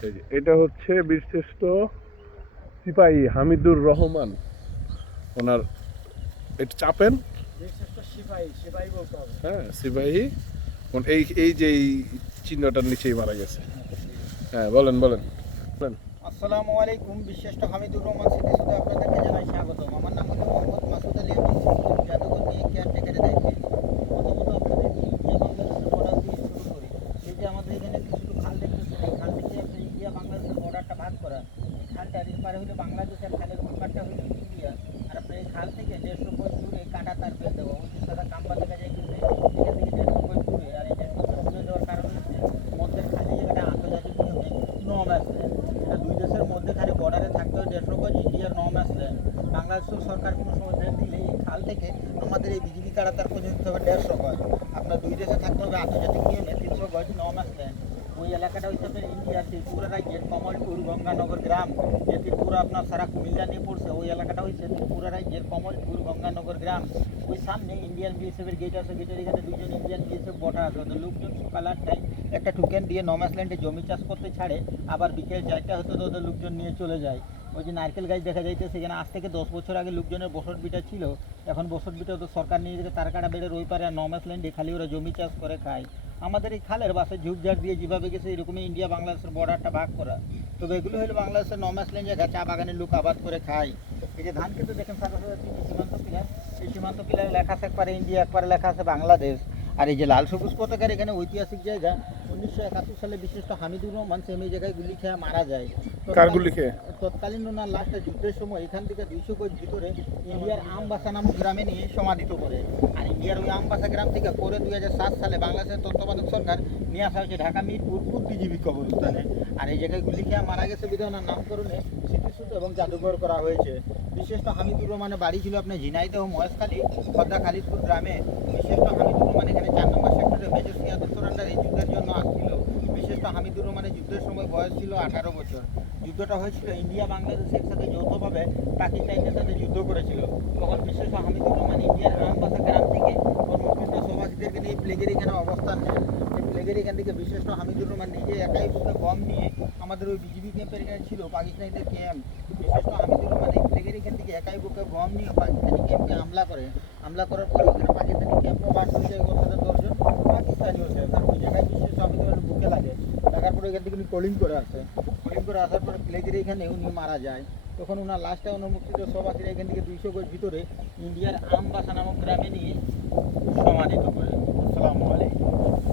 যে, এটা হচ্ছে বীরশ্রেষ্ঠ সিপাহী হামিদুর রহমান। ওনার এটা চাপেন? হ্যাঁ সিপাহী এই এই যে এই চিহ্নটার নিচেই মারা গেছে। হ্যাঁ বলেন বলেন। বলেন। আসসালামু আলাইকুম বিশিষ্ট হামিদুর রহমান স্মৃতিসৌধে আপনাদেরকে জানাই স্বাগতম। আমার নাম হলো মোহাম্মদ মাসুদ আলী আমি সিঙ্গুর জাদুঘর নিয়ে দায়িত্বে। প্রথমত আপনাদেরকে ইন্ডিয়া বাংলাদেশের বর্ডার দিয়ে শুরু করি এই যে আমাদের এখানে কিছু খাল দেখতেছেন এই খাল বাংলাদেশের বর্ডারটা ভাগ করা। এই খালটার এর পারে হলো বাংলাদেশ আর খালের ওই পারটা হলো ইন্ডিয়া। আর আপনার এই খাল থেকে দেড়শো ফুট দূরে কাটা তার বের দেওয়া। ওই যে সাদা কাম্বা দেখা যায় কিন্তু এখান থেকে দেড়শো ফুট দূরে। আর এই দেড়শো ফুট দূরে দেওয়ার কারণ হচ্ছে মধ্যের খালি জায়গাটা আন্তর্জাতিক নিয়মে নো ম্যাচল্যান্ড এটা দুই দেশের মধ্যেখানে বর্ডারে থাকতে হয়, দেড়শো গজ ইন্ডিয়ার নো ম্যাচল্যান্ড বাংলাদেশ সরকার কোনো সময় ব্রেক দিলে এই খাল থেকে আমাদের এই বিজেপি কাটা তার পর্যন্ত হবে দেড়শো গজ আপনার দুই দেশে থাকতে হবে আন্তর্জাতিক নিয়মে তিনশো গজ নো ম্যাচল্যান্ড ওই এলাকাটা হচ্ছে আপনার ইন্ডিয়ার ত্রিপুরা রাজ্যের কমলপুর, গঙ্গানগর গ্রাম যে পুরো আপনার সারা কুমিল্লা নিয়ে পড়ছে, ওই এলাকাটা হচ্ছে ত্রিপুরা রাজ্যের কমলপুর, গঙ্গানগর গ্রাম। ওই সামনে ইন্ডিয়ান বিএসএফের গেট আছে গেটের এখানে দুজন ইন্ডিয়ান বিএসএফ বটা আছে। লোকজন সকাল আটটায় একটা টুকেন দিয়ে নমাসল্যান্ডে জমি চাষ করতে ছাড়ে, আবার বিকেল চারটা হতে তো ওদের লোকজন নিয়ে চলে যায়। ওই যে নারকেল গাছ দেখা যাইতে সেখানে আজ থেকে দশ বছর আগে লোকজনের বসত বিটা ছিল। এখন বসত বিটা তো সরকার নিয়ে যেতে তার কাটা বেড়ে রই পারে আর নমাসল্যান্ডে খালি ওরা জমি চাষ করে খায়। আমাদের এই খালের বাসে ঝুপঝাড় দিয়ে যেভাবে গেছে, এরকমই ইন্ডিয়া বাংলাদেশের বর্ডারটা ভাগ করা। তবে এগুলো হলো বাংলাদেশের নমাস নমাসল্যান্ড জায়গা চা বাগানের লোক আবাদ করে খায়। এই যে ধান কিন্তু দেখেন সাদা সাদা সীমান্ত পিলার এই সীমান্ত পিলারে লেখা আছে একবারে ইন্ডিয়া, একবারে লেখা আছে বাংলাদেশ। আর এই যে লাল সবুজ পতাকার এখানে ঐতিহাসিক জায়গা উনিশশো একাত্তর সালে বিশিষ্ট হামিদুর রহমান সেম এই জায়গায় গুলি খেয়ে মারা যায়। কার গুলি খেয়ে? তৎকালীন ওনার লাস্টে যুদ্ধের সময় এখান থেকে দুইশো গজ ভিতরে ইন্ডিয়ার আমবাসা নামক গ্রামে নিয়ে সমাধিত করে। আর ইন্ডিয়ার ওই আমবাসা গ্রাম থেকে পরে দুই হাজার সাত সালে বাংলাদেশের তত্ত্বাবধায়ক সরকার নিয়ে আসা হয়েছে ঢাকা মিরপুর বুদ্ধিজীবী কবরস্থানে। আর এই জায়গায় গুলি খেয়ে মারা গেছে বিধায় ওনার নামকরণে স্মৃতিসূত্র এবং জাদুঘর করা হয়েছে। বিশিষ্ট হামিদুর রহমানের বাড়ি ছিল আপনার ঝিনাইদহ মহেশখালী খদ্দা খালিদপুর গ্রামে। বিশিষ্ট হামিদুর রহমান এখানে চার নম্বর সেক্টরে মেজর সিয়াদুর সুরান্ডার এই যুদ্ধের জন্য আসছিল। বিশিষ্ট হামিদুর রহমানের যুদ্ধের সময় বয়স ছিল আঠারো বছর। যুদ্ধটা হয়েছিল ইন্ডিয়া বাংলাদেশ একসাথে যৌথভাবে পাকিস্তানের সাথে যুদ্ধ করেছিল। তখন বিশেষ হামিদুর রহমান ইন্ডিয়ার আমবাসা গ্রাম থেকে ওর মুক্তিযোদ্ধা নিয়ে প্লেগের এখানে অবস্থান এই প্লেগের এখান থেকে বিশেষ হামিদুর রহমান নিজে একাই বুকে বম নিয়ে আমাদের ওই বিজিবি ক্যাম্পের এখানে ছিল, পাকিস্তানিদের ক্যাম্প বিশেষ হামিদুর রহমান এই প্লেগের এখান থেকে একাই বুকে বম নিয়ে পাকিস্তানি ক্যাম্পে হামলা করে। হামলা করার পর ওখানে পাকিস্তানি ক্যাম্পও বাস হয়ে যায় জায়গায় বিশেষ হামিদুর রহমান বুকে লাগে লাগার পরে এখান থেকে উনি কলিং করে আসে কলিং করে আসার পরে প্লেগের এখানে উনি মারা যায় তখন ওনার লাস্টে ওনার সব সবাসীরা এখান থেকে দুইশো গজ ভিতরে ইন্ডিয়ার আমবাসা নামক গ্রামে নিয়ে সমাধিত করে আসসালামু আলাইকুম